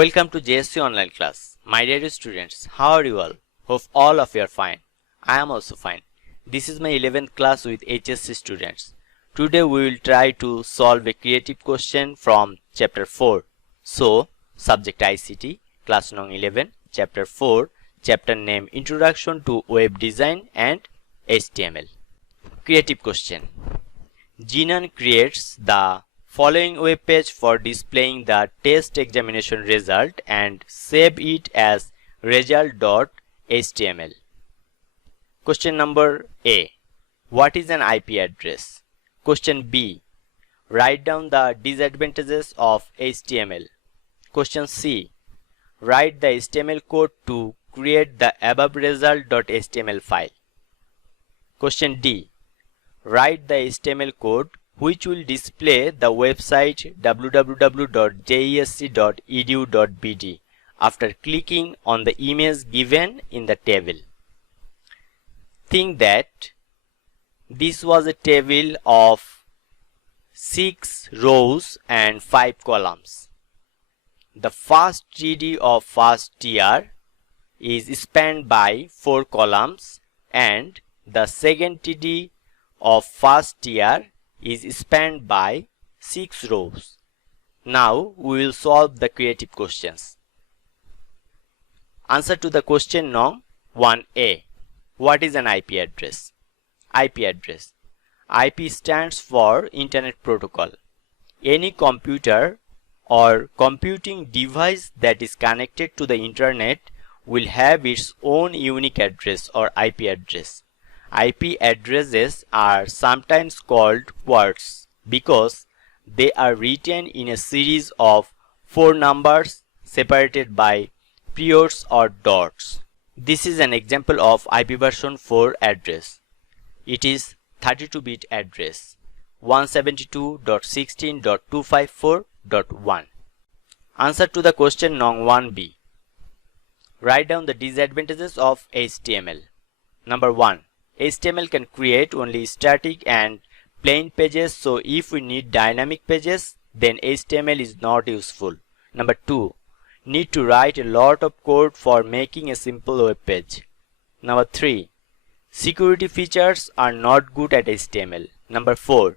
Welcome to JSC online class. My dear students, how are you all? Hope all of you are fine. I am also fine. This is my 11th class with HSC students. Today we will try to solve a creative question from chapter 4. So, subject ICT, class number 11, chapter 4, chapter name Introduction to Web Design and HTML. Creative question. Jinan creates the following web page for displaying the test examination result and save it as result.html. Question number A. What is an IP address? Question B. Write down the disadvantages of HTML. Question C. Write the HTML code to create the above result.html file. Question D. Write the HTML code which will display the website www.jesc.edu.bd after clicking on the image given in the table. Think that this was a table of 6 rows and 5 columns. The first TD of first tier is spanned by 4 columns and the second TD of first tier is spanned by 6 rows. Now we will solve the creative questions. Answer to the question number 1A. What is an IP address? IP address. IP stands for Internet Protocol. Any computer or computing device that is connected to the Internet will have its own unique address or IP address. IP addresses are sometimes called ports because they are written in a series of 4 numbers separated by periods or dots. This is an example of IP version 4 address. It is 32-bit address 172.16.254.1. Answer to the question number 1B. Write down the disadvantages of HTML. Number 1. HTML can create only static and plain pages, so if we need dynamic pages, then HTML is not useful. Number 2. Need to write a lot of code for making a simple web page. Number 3. Security features are not good at HTML. Number 4.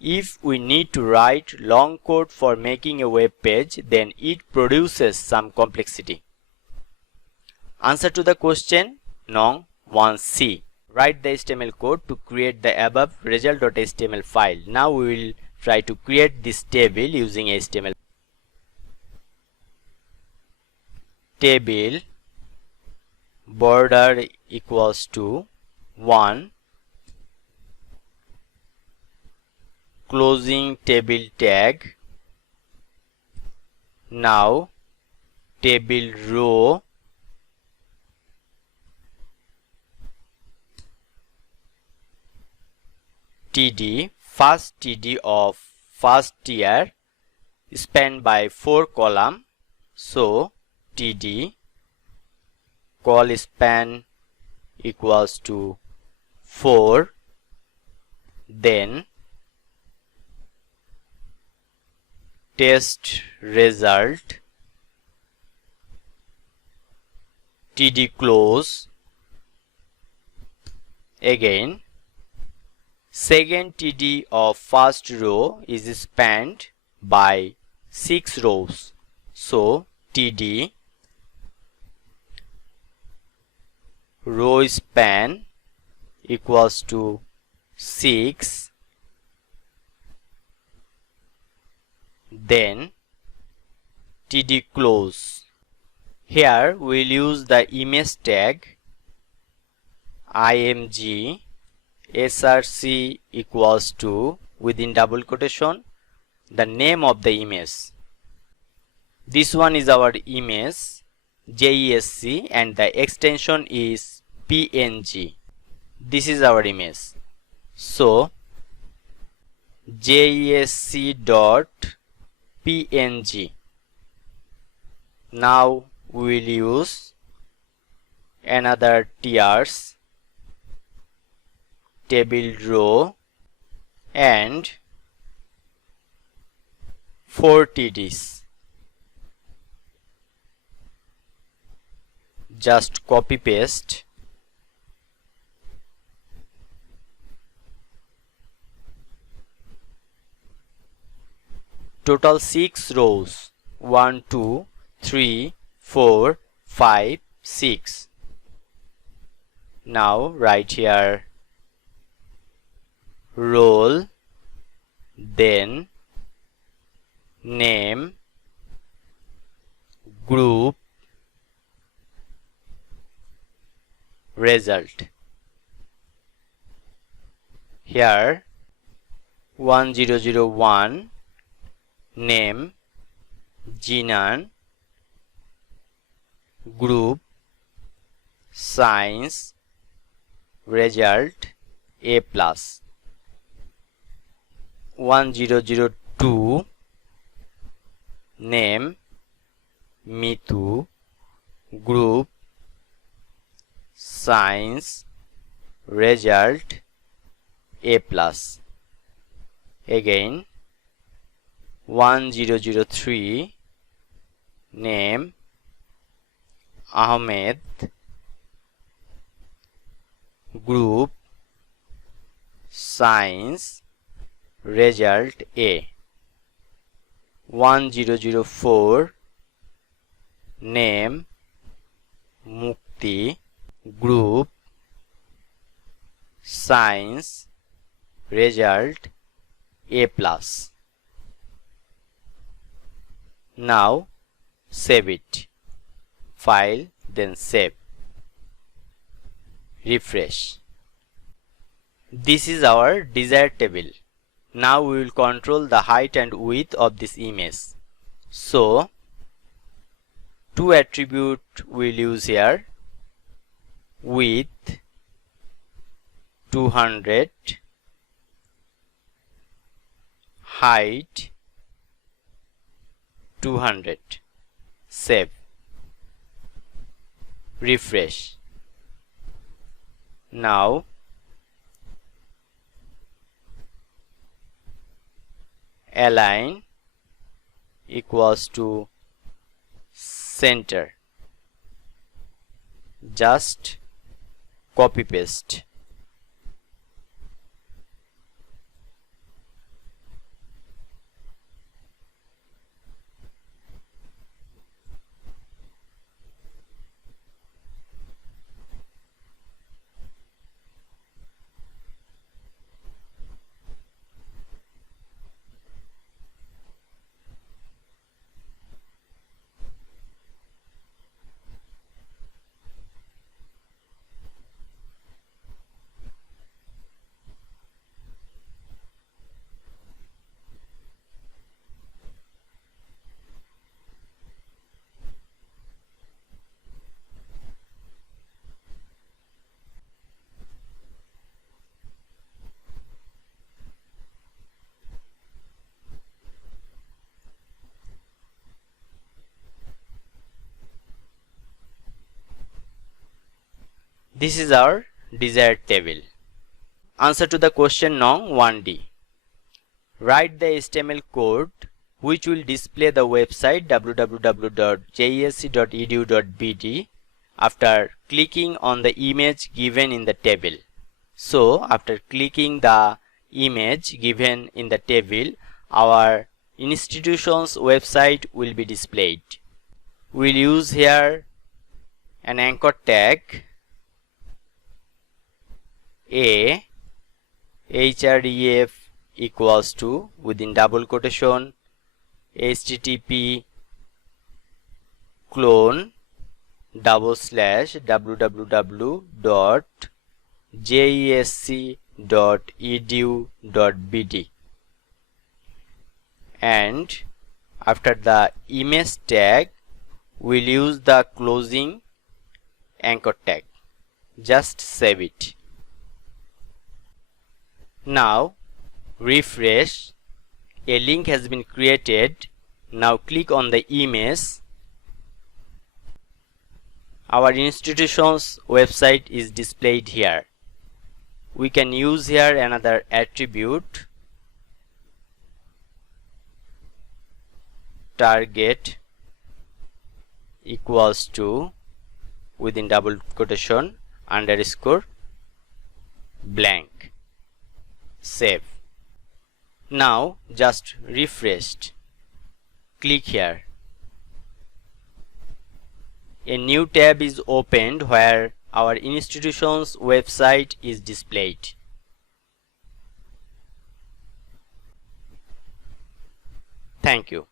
If we need to write long code for making a web page, then it produces some complexity. Answer to the question number 1C. Write the HTML code to create the above result.html file. Now we will try to create this table using HTML. Table border equals to 1, closing table tag. Now table row TD, first TD of first tier spanned by 4 column, so TD col span equals to 4, then test result TD close, again second TD of first row is spanned by 6 rows, so TD row span equals to 6, then TD close. Here we will use the image tag img src equals to, within double quotation, the name of the image. This one is our image JESC and the extension is PNG. This is our image. So JESC.png. Now we will use another tiers, table row and 4 TDs. just copy paste. Total 6 rows, 1 2 3 4 5 6. Now write here roll, then name, group, result. Here 1001 name, Jinan, group, science, result A plus. 1002 name, Mitu, group, science, result A plus. Again 1003 name, Ahmed, group, science, result A. 1004 name, Mukti, group, science, result A plus. Now save it. File, then save. Refresh. This is our desired table. Now we will control the height and width of this image. So two attributes we'll use here. Width 200, height 200. Save. Refresh. Now align equals to center. Just copy paste. This is our desired table. Answer to the question Nong 1D. Write the HTML code which will display the website www.jesc.edu.bd after clicking on the image given in the table. So after clicking the image given in the table, our institution's website will be displayed. We'll use here an anchor tag A href equals to within double quotation http clone //www.jesc.edu.bd, and after the image tag we'll use the closing anchor tag. Just save it. Now refresh. A link has been created. Now click on the image. Our institution's website is displayed here. We can use here another attribute, target equals to within double quotation underscore blank. Save. Now just refreshed. Click here. A new tab is opened where our institution's website is displayed. Thank you.